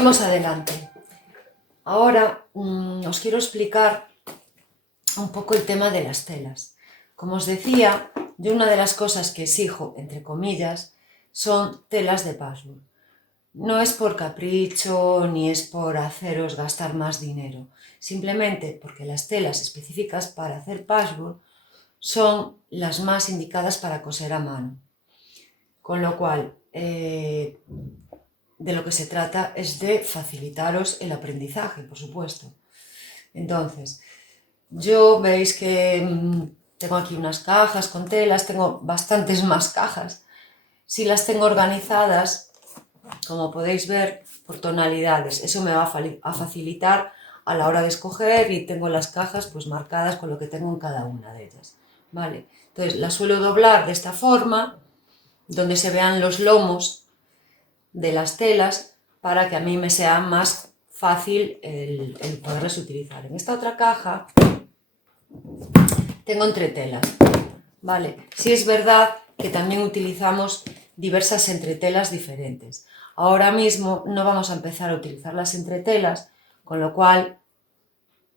Seguimos adelante. Ahora os quiero explicar un poco el tema de las telas. Como os decía, yo una de las cosas que exijo, entre comillas, son telas de patchwork. No es por capricho ni es por haceros gastar más dinero, simplemente porque las telas específicas para hacer patchwork son las más indicadas para coser a mano. Con lo cual, de lo que se trata es de facilitaros el aprendizaje, por supuesto. Entonces, yo veis que tengo aquí unas cajas con telas, tengo bastantes más cajas. Si las tengo organizadas, como podéis ver, por tonalidades, eso me va a facilitar a la hora de escoger y tengo las cajas pues marcadas con lo que tengo en cada una de ellas, ¿vale? Entonces las suelo doblar de esta forma, donde se vean los lomos de las telas, para que a mí me sea más fácil el poderlas utilizar. En esta otra caja tengo entretelas, ¿vale? Sí es verdad que también utilizamos diversas entretelas diferentes. Ahora mismo no vamos a empezar a utilizar las entretelas, con lo cual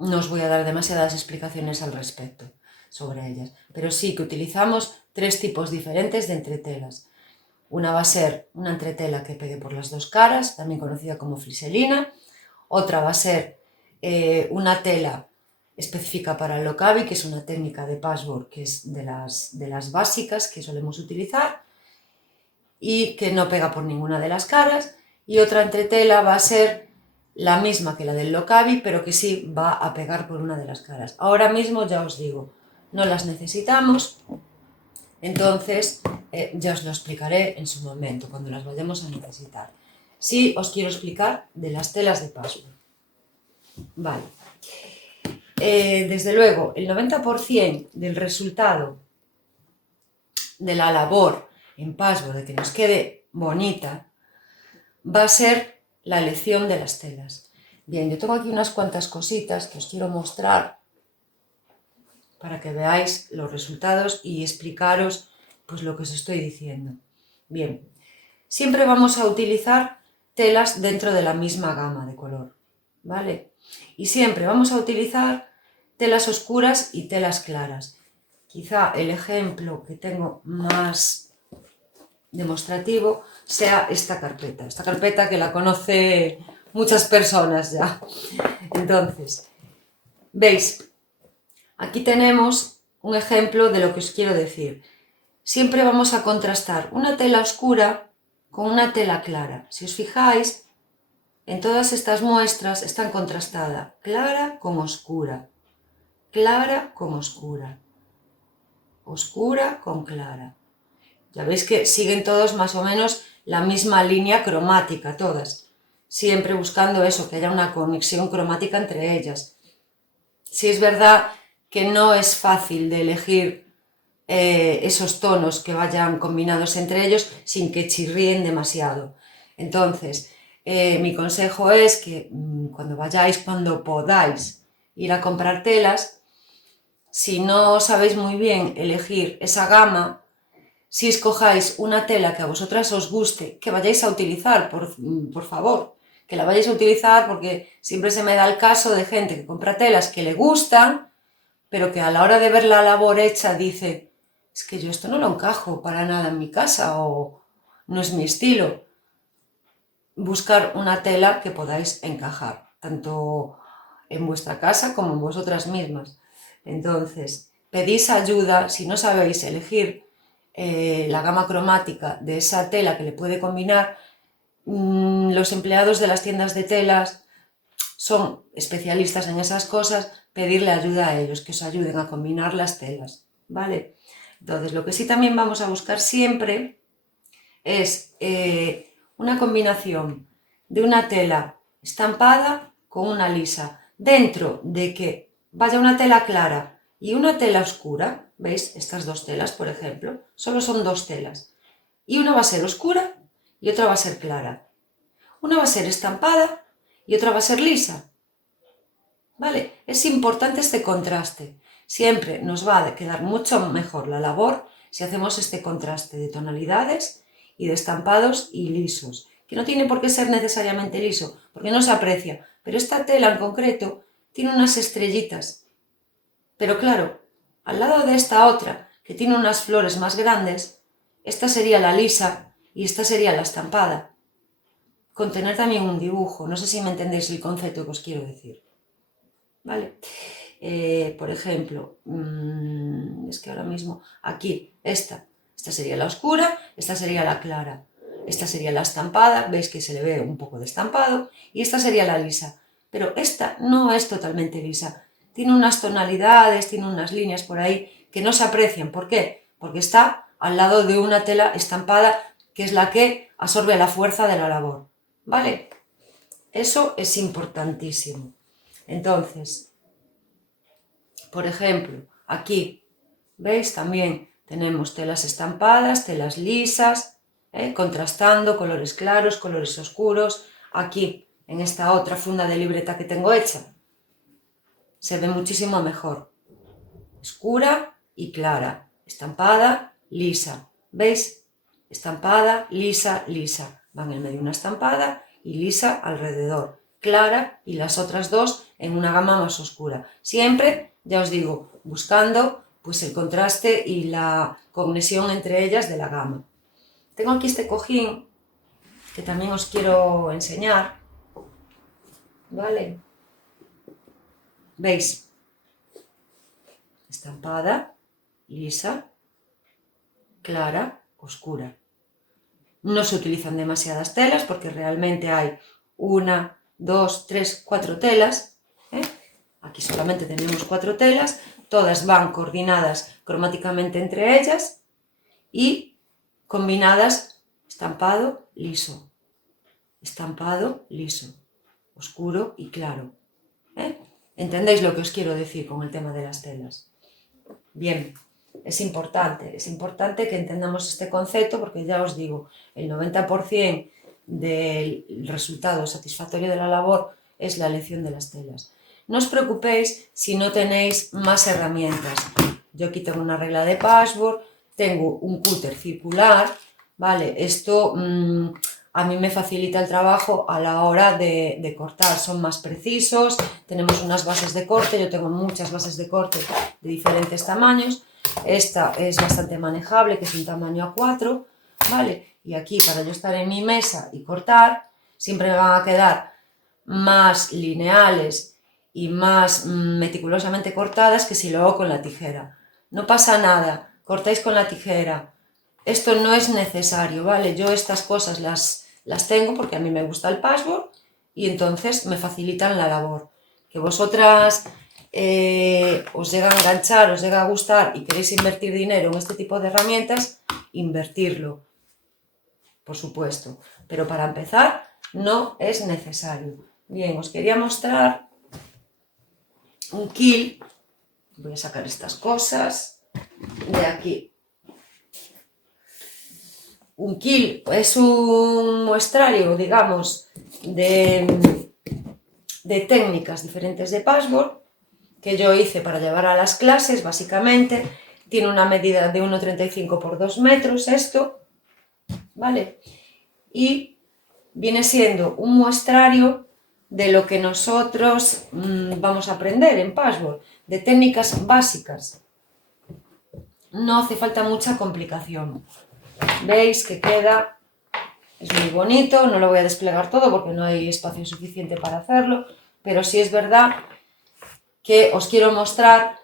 no os voy a dar demasiadas explicaciones al respecto sobre ellas, pero sí que utilizamos tres tipos diferentes de entretelas. Una va a ser una entretela que pegue por las dos caras, también conocida como friselina. Otra va a ser una tela específica para el locavi, que es una técnica de patchwork que es de las básicas que solemos utilizar y que no pega por ninguna de las caras. Y otra entretela va a ser la misma que la del locavi, pero que sí va a pegar por una de las caras. Ahora mismo ya os digo, no las necesitamos, entonces ya os lo explicaré en su momento, cuando las vayamos a necesitar. Sí os quiero explicar de las telas de patchwork. Vale. Desde luego, el 90% del resultado de la labor en patchwork, de que nos quede bonita, va a ser la elección de las telas. Bien, yo tengo aquí unas cuantas cositas que os quiero mostrar para que veáis los resultados y explicaros pues lo que os estoy diciendo. Bien, siempre vamos a utilizar telas dentro de la misma gama de color, ¿vale? Y siempre vamos a utilizar telas oscuras y telas claras. Quizá el ejemplo que tengo más demostrativo sea esta carpeta que la conoce muchas personas ya. Entonces, ¿veis? Aquí tenemos un ejemplo de lo que os quiero decir. Siempre vamos a contrastar una tela oscura con una tela clara. Si os fijáis, en todas estas muestras están contrastadas clara con oscura, clara con oscura, oscura con clara. Ya veis que siguen todos más o menos la misma línea cromática, todas. Siempre buscando eso, que haya una conexión cromática entre ellas. Sí es verdad que no es fácil de elegir esos tonos que vayan combinados entre ellos sin que chirríen demasiado. Entonces, mi consejo es que cuando podáis ir a comprar telas, si no sabéis muy bien elegir esa gama, si escojáis una tela que a vosotras os guste, que vayáis a utilizar, por favor, que la vayáis a utilizar, porque siempre se me da el caso de gente que compra telas que le gustan, pero que a la hora de ver la labor hecha dice, es que yo esto no lo encajo para nada en mi casa o no es mi estilo. Buscar una tela que podáis encajar, tanto en vuestra casa como en vosotras mismas. Entonces, pedís ayuda si no sabéis elegir la gama cromática de esa tela que le puede combinar. Los empleados de las tiendas de telas son especialistas en esas cosas, pedirle ayuda a ellos, que os ayuden a combinar las telas, ¿vale? Entonces, lo que sí también vamos a buscar siempre es una combinación de una tela estampada con una lisa, dentro de que vaya una tela clara y una tela oscura. ¿Veis? Estas dos telas, por ejemplo, solo son dos telas. Y una va a ser oscura y otra va a ser clara. Una va a ser estampada y otra va a ser lisa. ¿Vale? Es importante este contraste. Siempre nos va a quedar mucho mejor la labor si hacemos este contraste de tonalidades y de estampados y lisos, que no tiene por qué ser necesariamente liso, porque no se aprecia, pero esta tela en concreto tiene unas estrellitas. Pero claro, al lado de esta otra, que tiene unas flores más grandes, esta sería la lisa y esta sería la estampada. Con tener también un dibujo, no sé si me entendéis el concepto que os quiero decir. ¿Vale? Por ejemplo, es que ahora mismo, aquí, esta sería la oscura, esta sería la clara, esta sería la estampada, veis que se le ve un poco de estampado, y esta sería la lisa, pero esta no es totalmente lisa, tiene unas tonalidades, tiene unas líneas por ahí que no se aprecian. ¿Por qué? Porque está al lado de una tela estampada que es la que absorbe la fuerza de la labor, ¿vale? Eso es importantísimo. Entonces, por ejemplo, aquí, ¿veis? También tenemos telas estampadas, telas lisas, contrastando colores claros, colores oscuros. Aquí, en esta otra funda de libreta que tengo hecha, se ve muchísimo mejor. Oscura y clara, estampada, lisa. ¿Veis? Estampada, lisa, lisa. Van en medio una estampada y lisa alrededor. Clara y las otras dos en una gama más oscura. Siempre, ya os digo, buscando pues el contraste y la conexión entre ellas de la gama. Tengo aquí este cojín que también os quiero enseñar. ¿Vale? ¿Veis? Estampada, lisa, clara, oscura. No se utilizan demasiadas telas porque realmente hay 1, 2, 3, 4 telas. Aquí solamente tenemos 4 telas, todas van coordinadas cromáticamente entre ellas y combinadas estampado, liso, oscuro y claro. ¿Entendéis lo que os quiero decir con el tema de las telas? Bien, es importante que entendamos este concepto porque ya os digo, el 90% del resultado satisfactorio de la labor es la elección de las telas. No os preocupéis si no tenéis más herramientas. Yo aquí tengo una regla de patchwork, tengo un cúter circular, ¿vale? Esto a mí me facilita el trabajo a la hora de cortar, son más precisos, tenemos unas bases de corte, yo tengo muchas bases de corte de diferentes tamaños. Esta es bastante manejable, que es un tamaño A4, ¿vale? Y aquí, para yo estar en mi mesa y cortar, siempre me van a quedar más lineales y más meticulosamente cortadas que si lo hago con la tijera. No pasa nada, cortáis con la tijera. Esto no es necesario, ¿vale? Yo estas cosas las tengo porque a mí me gusta el patchwork y entonces me facilitan la labor. Que vosotras os llega a enganchar, os llega a gustar y queréis invertir dinero en este tipo de herramientas, invertirlo, por supuesto. Pero para empezar no es necesario. Bien, os quería mostrar un quill. Voy a sacar estas cosas de aquí. Un quill es un muestrario, digamos, de técnicas diferentes de patchwork que yo hice para llevar a las clases, básicamente. Tiene una medida de 1,35 por 2 metros esto, ¿vale? Y viene siendo un muestrario de lo que nosotros vamos a aprender en patchwork, de técnicas básicas. No hace falta mucha complicación. Veis que queda, es muy bonito, no lo voy a desplegar todo porque no hay espacio suficiente para hacerlo, pero sí es verdad que os quiero mostrar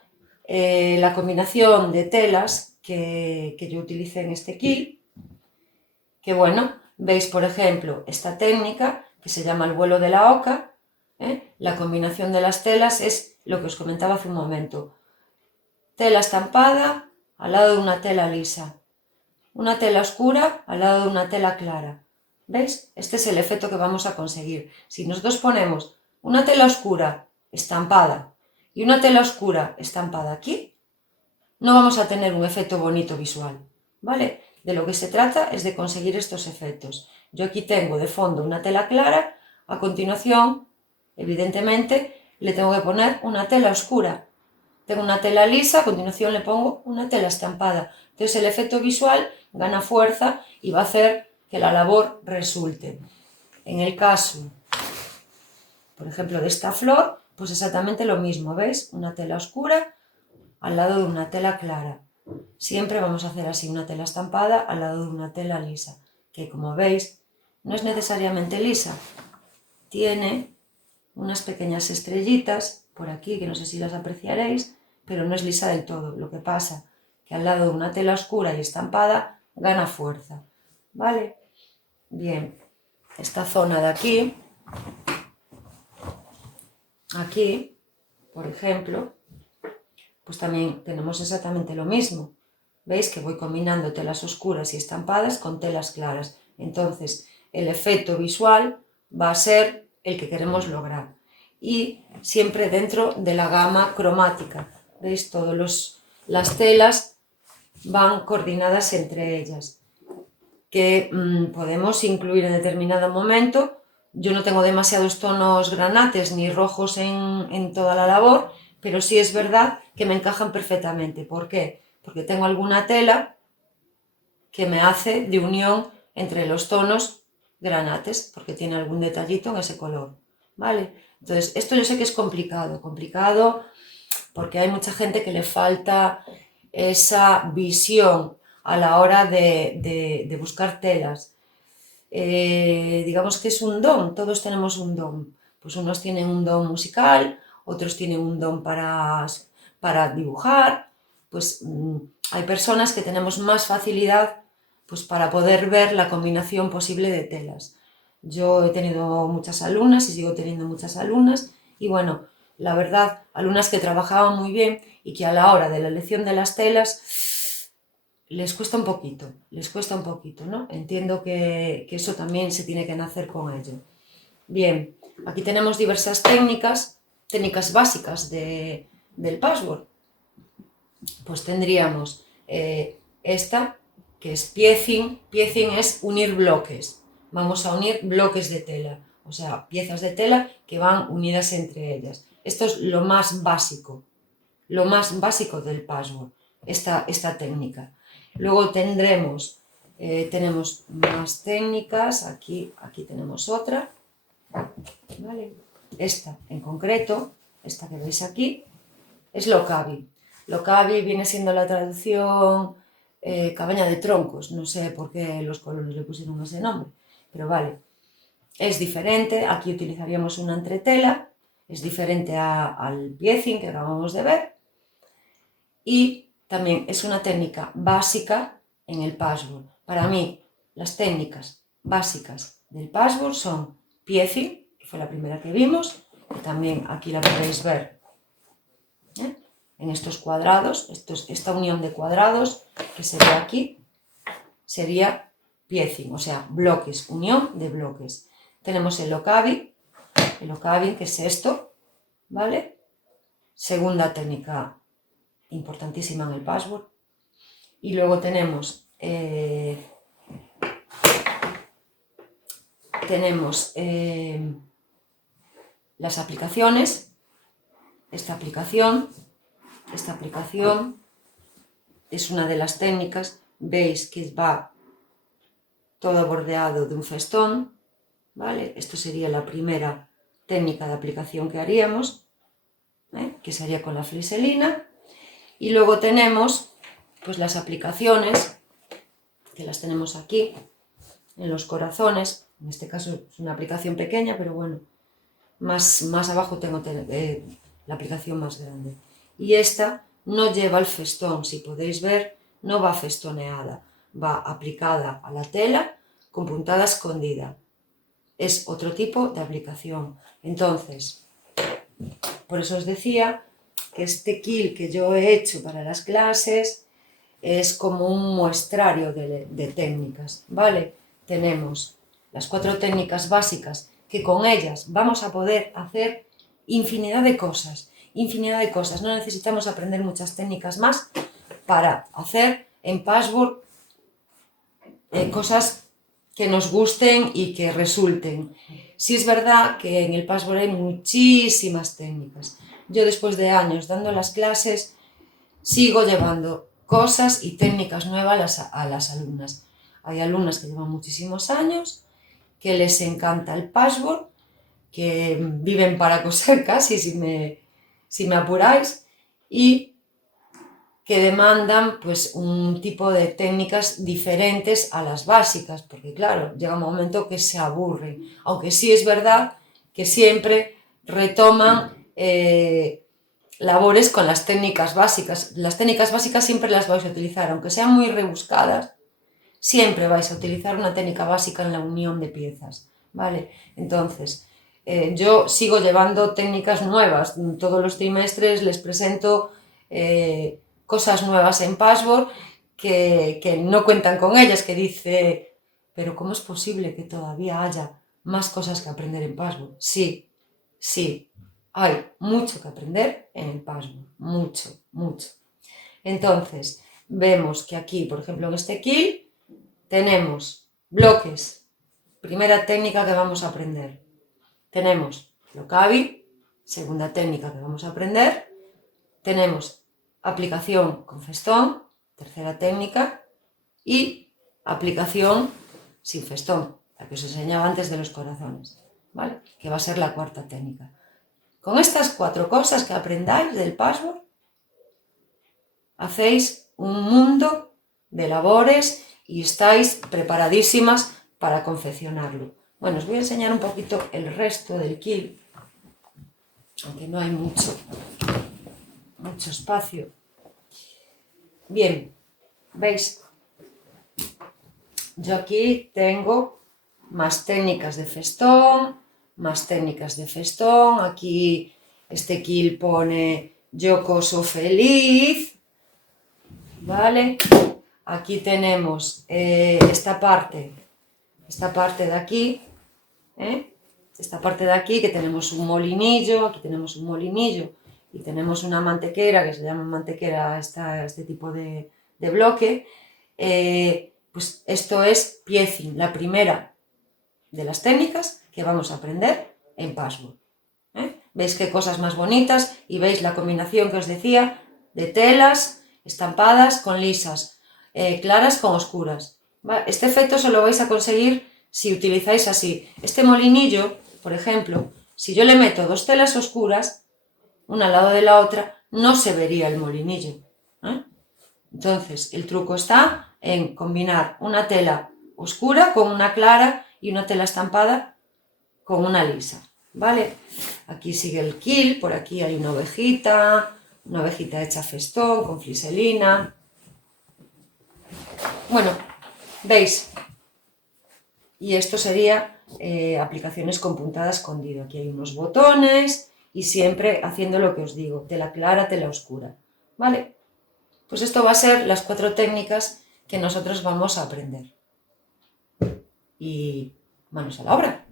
la combinación de telas que yo utilicé en este quill, que bueno, veis por ejemplo esta técnica que se llama el vuelo de la oca, la combinación de las telas es lo que os comentaba hace un momento, tela estampada al lado de una tela lisa, una tela oscura al lado de una tela clara. ¿Veis? Este es el efecto que vamos a conseguir. Si nosotros ponemos una tela oscura estampada y una tela oscura estampada aquí, no vamos a tener un efecto bonito visual, ¿vale? De lo que se trata es de conseguir estos efectos. Yo aquí tengo de fondo una tela clara, a continuación, evidentemente, le tengo que poner una tela oscura. Tengo una tela lisa, a continuación le pongo una tela estampada. Entonces el efecto visual gana fuerza y va a hacer que la labor resulte. En el caso, por ejemplo, de esta flor, pues exactamente lo mismo, ¿veis? Una tela oscura al lado de una tela clara. Siempre vamos a hacer así una tela estampada al lado de una tela lisa, que como veis no es necesariamente lisa, tiene unas pequeñas estrellitas por aquí que no sé si las apreciaréis, pero no es lisa del todo. Lo que pasa que al lado de una tela oscura y estampada gana fuerza, ¿vale? Bien, esta zona de aquí, por ejemplo, pues también tenemos exactamente lo mismo. ¿Veis que voy combinando telas oscuras y estampadas con telas claras? Entonces, el efecto visual va a ser el que queremos lograr. Y siempre dentro de la gama cromática. ¿Veis? Todas las telas van coordinadas entre ellas. Que podemos incluir en determinado momento. Yo no tengo demasiados tonos granates ni rojos en toda la labor, pero sí es verdad que me encajan perfectamente. ¿Por qué? Porque tengo alguna tela que me hace de unión entre los tonos granates, porque tiene algún detallito en ese color, ¿vale? Entonces, esto yo sé que es complicado porque hay mucha gente que le falta esa visión a la hora de buscar telas. Digamos que es un don, todos tenemos un don. Pues unos tienen un don musical, otros tienen un don para dibujar, pues hay personas que tenemos más facilidad pues, para poder ver la combinación posible de telas. Yo he tenido muchas alumnas y sigo teniendo muchas alumnas y bueno, la verdad, alumnas que trabajaban muy bien y que a la hora de la elección de las telas les cuesta un poquito, ¿no? Entiendo que eso también se tiene que nacer con ello. Bien, aquí tenemos diversas técnicas básicas del patchwork. Pues tendríamos esta, que es piecing. Piecing es unir bloques. Vamos a unir bloques de tela, o sea, piezas de tela que van unidas entre ellas. Esto es lo más básico del patchwork, esta técnica. Luego tenemos más técnicas, aquí tenemos otra, ¿vale? Esta en concreto, esta que veis aquí, es locavi. Locavi viene siendo la traducción cabaña de troncos, no sé por qué los colonos le pusieron ese nombre, pero vale. Es diferente, aquí utilizaríamos una entretela, es diferente al piecing que acabamos de ver, y también es una técnica básica en el patchwork. Para mí, las técnicas básicas del patchwork son piecing, que fue la primera que vimos, que también aquí la podéis ver en estos cuadrados, esta unión de cuadrados que se ve aquí, sería piecing, o sea, bloques, unión de bloques. Tenemos el locavi, que es esto, ¿vale? Segunda técnica importantísima en el patchwork. Y luego tenemos las aplicaciones. Esta aplicación es una de las técnicas. Veis que va todo bordeado de un festón, ¿vale? Esto sería la primera técnica de aplicación que haríamos, que sería con la fliselina. Y luego tenemos pues las aplicaciones, que las tenemos aquí, en los corazones. En este caso es una aplicación pequeña, pero bueno, más abajo tengo la aplicación más grande. Y esta no lleva el festón, si podéis ver, no va festoneada, va aplicada a la tela con puntada escondida. Es otro tipo de aplicación. Entonces, por eso os decía que este kit que yo he hecho para las clases es como un muestrario de técnicas, ¿vale? Tenemos las 4 técnicas básicas que con ellas vamos a poder hacer infinidad de cosas. No necesitamos aprender muchas técnicas más para hacer en patchwork cosas que nos gusten y que resulten. Sí es verdad que en el patchwork hay muchísimas técnicas. Yo después de años dando las clases sigo llevando cosas y técnicas nuevas a las alumnas. Hay alumnas que llevan muchísimos años que les encanta el patchwork, que viven para coser casi, si me apuráis, y que demandan pues un tipo de técnicas diferentes a las básicas, porque claro, llega un momento que se aburren, aunque sí es verdad que siempre retoman labores con las técnicas básicas. Las técnicas básicas siempre las vais a utilizar, aunque sean muy rebuscadas, siempre vais a utilizar una técnica básica en la unión de piezas, ¿vale? Entonces, yo sigo llevando técnicas nuevas, todos los trimestres les presento cosas nuevas en patchwork que no cuentan con ellas, que dice, pero ¿cómo es posible que todavía haya más cosas que aprender en patchwork? Sí, sí, hay mucho que aprender en el patchwork, mucho, mucho. Entonces, vemos que aquí, por ejemplo, en este quilt, tenemos bloques, primera técnica que vamos a aprender. Tenemos locavi, segunda técnica que vamos a aprender. Tenemos aplicación con festón, tercera técnica. Y aplicación sin festón, la que os enseñaba antes de los corazones, ¿vale? Que va a ser la cuarta técnica. Con estas 4 cosas que aprendáis del patchwork, hacéis un mundo de labores y estáis preparadísimas para confeccionarlo. Bueno, os voy a enseñar un poquito el resto del quilt, aunque no hay mucho espacio. Bien, ¿veis? Yo aquí tengo más técnicas de festón, Aquí este quilt pone yo coso feliz, ¿vale? Aquí tenemos esta parte de aquí, esta parte de aquí, que tenemos un molinillo, aquí tenemos un molinillo y tenemos una mantequera, que se llama mantequera este tipo de bloque. Pues esto es piecing, la primera de las técnicas que vamos a aprender en patchwork. ¿Veis qué cosas más bonitas? Y veis la combinación que os decía de telas estampadas con lisas, claras con oscuras. ¿Vale? Este efecto se lo vais a conseguir si utilizáis así. Este molinillo, por ejemplo, si yo le meto 2 telas oscuras, una al lado de la otra, no se vería el molinillo. Entonces, el truco está en combinar una tela oscura con una clara y una tela estampada con una lisa, ¿vale? Aquí sigue el quilt, por aquí hay una ovejita hecha festón con fliselina. Bueno, ¿veis? Y esto sería aplicaciones con puntada escondido. Aquí hay unos botones y siempre haciendo lo que os digo, tela clara, tela oscura, ¿vale? Pues esto va a ser las 4 técnicas que nosotros vamos a aprender. Y manos a la obra.